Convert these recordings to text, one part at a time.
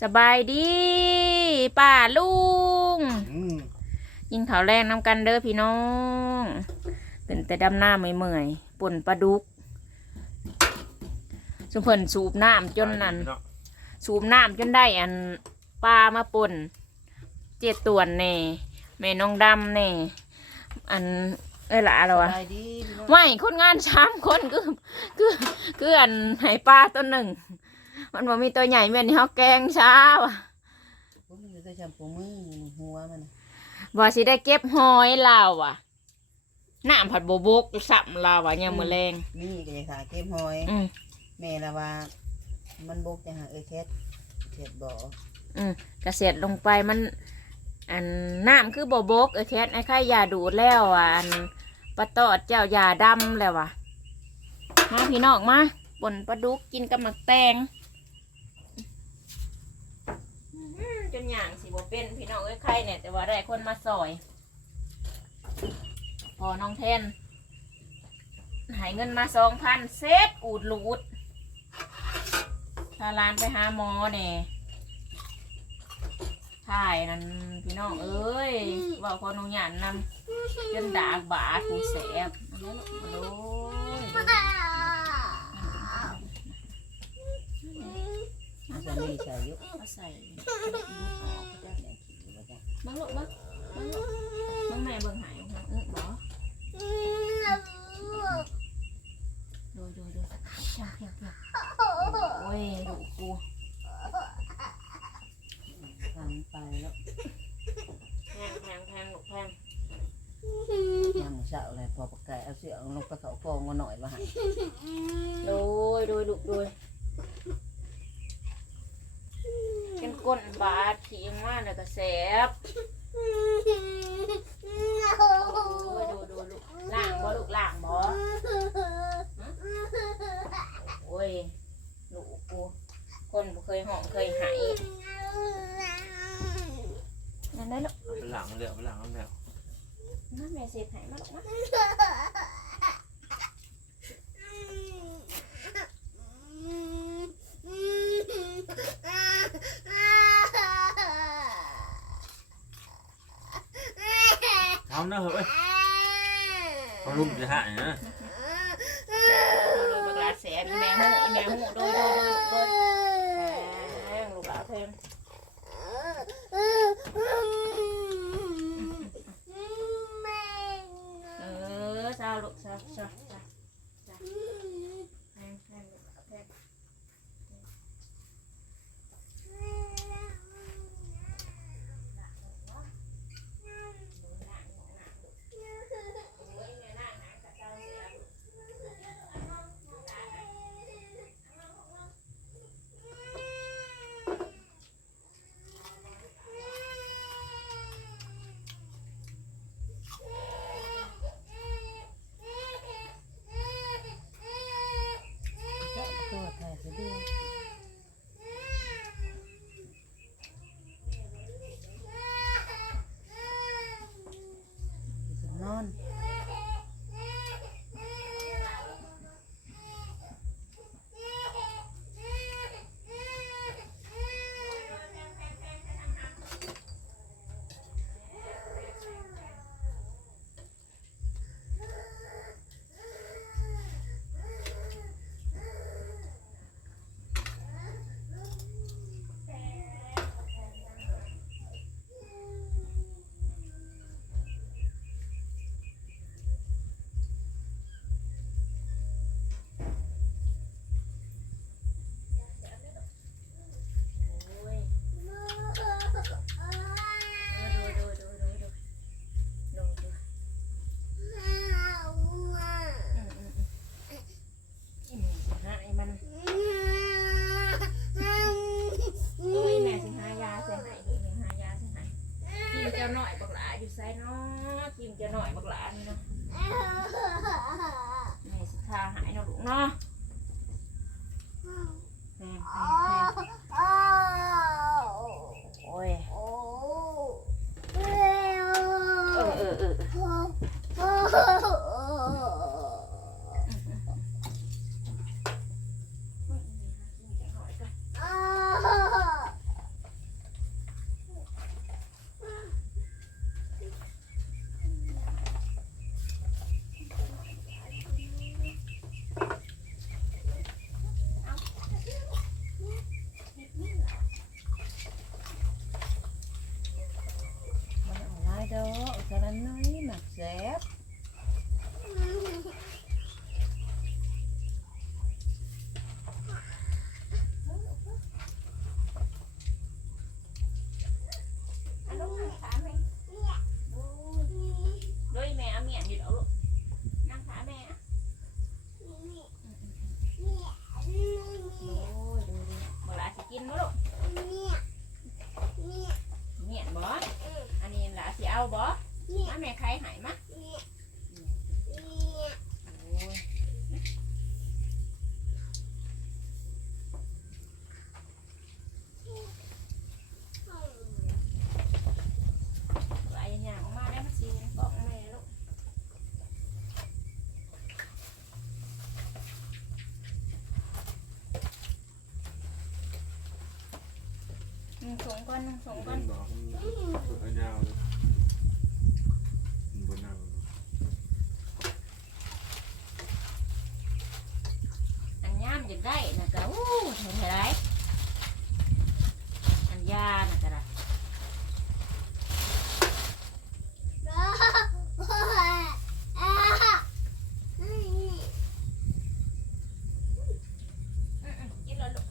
สบายดีป้าลุงอืมยินข่าวแรงนำกันเด้อพี่น้องตื่นแต่ดำหน้าเมื่อยๆป่นปลาดุกสุเพิ่นสูบน้ำจนนั่นเาะสูบน้ำจนได้อันปลามาป่นเจ็ดตวนแน่แม่น้องดำแน่อันเอ้ยละอะไรวะสบายดีพี่น้องไม่คนงานสามคนคือคือคืออันไหปลาตัวหนึ่ง มันบ่มีตัวใหญ่แม่นเฮาแกงช้าวะผมจะได้แชมพูมือหัวมันน่ะบ่สิได้เก็บหอยลาวอะน้ำผัดโบบกสับลาวอะยังมือแรงนี่ก็จะขาเก็บหอยอืมแม่ละว่า มันบกจะหาเออแคทเข็ดบ่ออืมกระเสร็จลงไปมัน อันน้ำคือโบบกเออแคทไอ้ไข่ยาดูดแล้วอะอันปลาตอดเจ้ายาดำแล้วว่ะมาพี่น้องมาปนปลาดุกกินกับหมักแตงอื้อ จนอย่างสิบ่เป็นพี่น้องเอ้ยไข่เนี่ยแต่ว่าได้คนมาซอยพอน้องเทนหายเงินมาสองพันเซฟอูดลูดพาหลานไปหาหมอเนี่ยถ่ายนั่นพี่น้องเอ้ยว่าคนน้องหยานนำจนดากบาดหูแสบมาด้วลูกมาโอ้ย มันจะมีใส่อยุมาใส่ลูกออกก็ได้เลยบังลูกบังบังลูกบังแม่เบิ่งหายเออบอดูดูดูเพียงเพียงเพียงโอ้ยลูกกูทำไปแล้วแพงแพงแพงลูกแพงยามเช้าอะไรพอปากไก่เอาเสื้อลงไปเขาฟองมาหน่อยว่าหันโดยโดยลูกโดยเป็น ก้นบาดขี่มาแล้วก็แสบโอ้ยดูดูลูกล่างบ่ลูกล่างบ่โอ้ยลูกกูคนบ่เคยหอมเคยหายนั่นได้ลูก ไปหลังเดี๋ยวไปหลังเดี๋ยว นั่นแม่เสียหายมาลูกมา ทำนะเฮ้ยพอรุ่มจะหายนะโดยบักลาแสบแม่หูแม่หูโดยโดยโดยลูกหลาเพง Кто-то. 嗯嗯嗯。 สงก่อนส่งก่อน บอกมันยาวเลยบนนั่ง อันย่ามจะได้นะก็อู้เห็นไรอันยานะก็ได้อืมๆกินแล้วลูก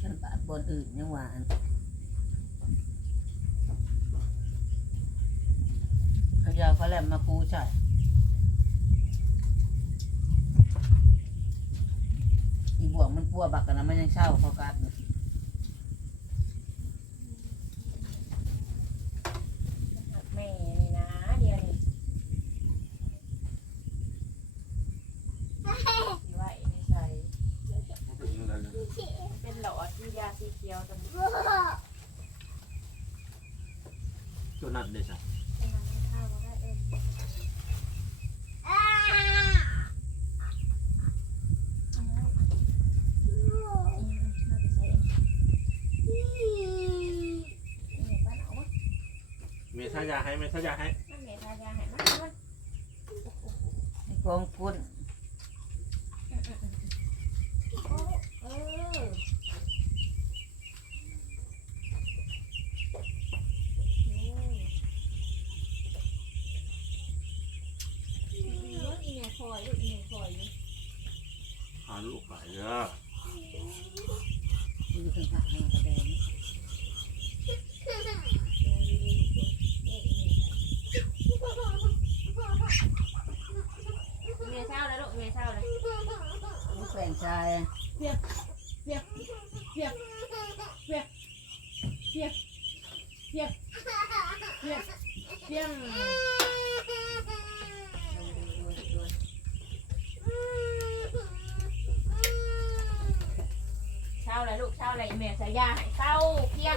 ฉันปาดบน อื่นยังหวานเขายาวเขาแหลมมาคูใช่อีบวกมันปัวบักกันนะมันยังเช่าเขากัด แม่นี่นะเดี๋ยวนี้สิไว้ในใส่ มันเป็นอะไรเลย เป็นหลอดที่ยาสีเขียวตรงนี้ตัวนั้นเลยจ้ะเป็นน้ำข้าวก็ได้เออนี่ป้าเอาวะเมทายาให้เมทายาให้ มันเมทายาให้มันมันไอ้กองพุ่น เอออีเมคอยลูกอีเมคอยอยู่ หาลูกไปเด้ออยู่ข้างๆให้มันกระเด็นเมียเศร้าแล้วลูกเมียเศร้าแล้วลูกแฝงชายเปียกเปียกเปียกเปียกเปียกเปียกเปียกเปียกาอะไรลูกเศร้าอะไรแม่สายาให้เศร้าเพียง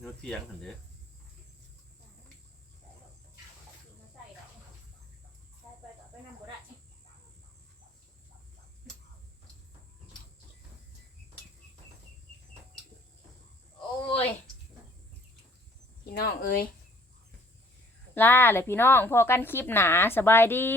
เนื้อเทียงหันเด้อใส่ไปต่อไปนั่งบ่ได้โอ้ย พี่น้องเอ้ยล่าเลยพี่น้องพอกันคลิปหนาสบายดี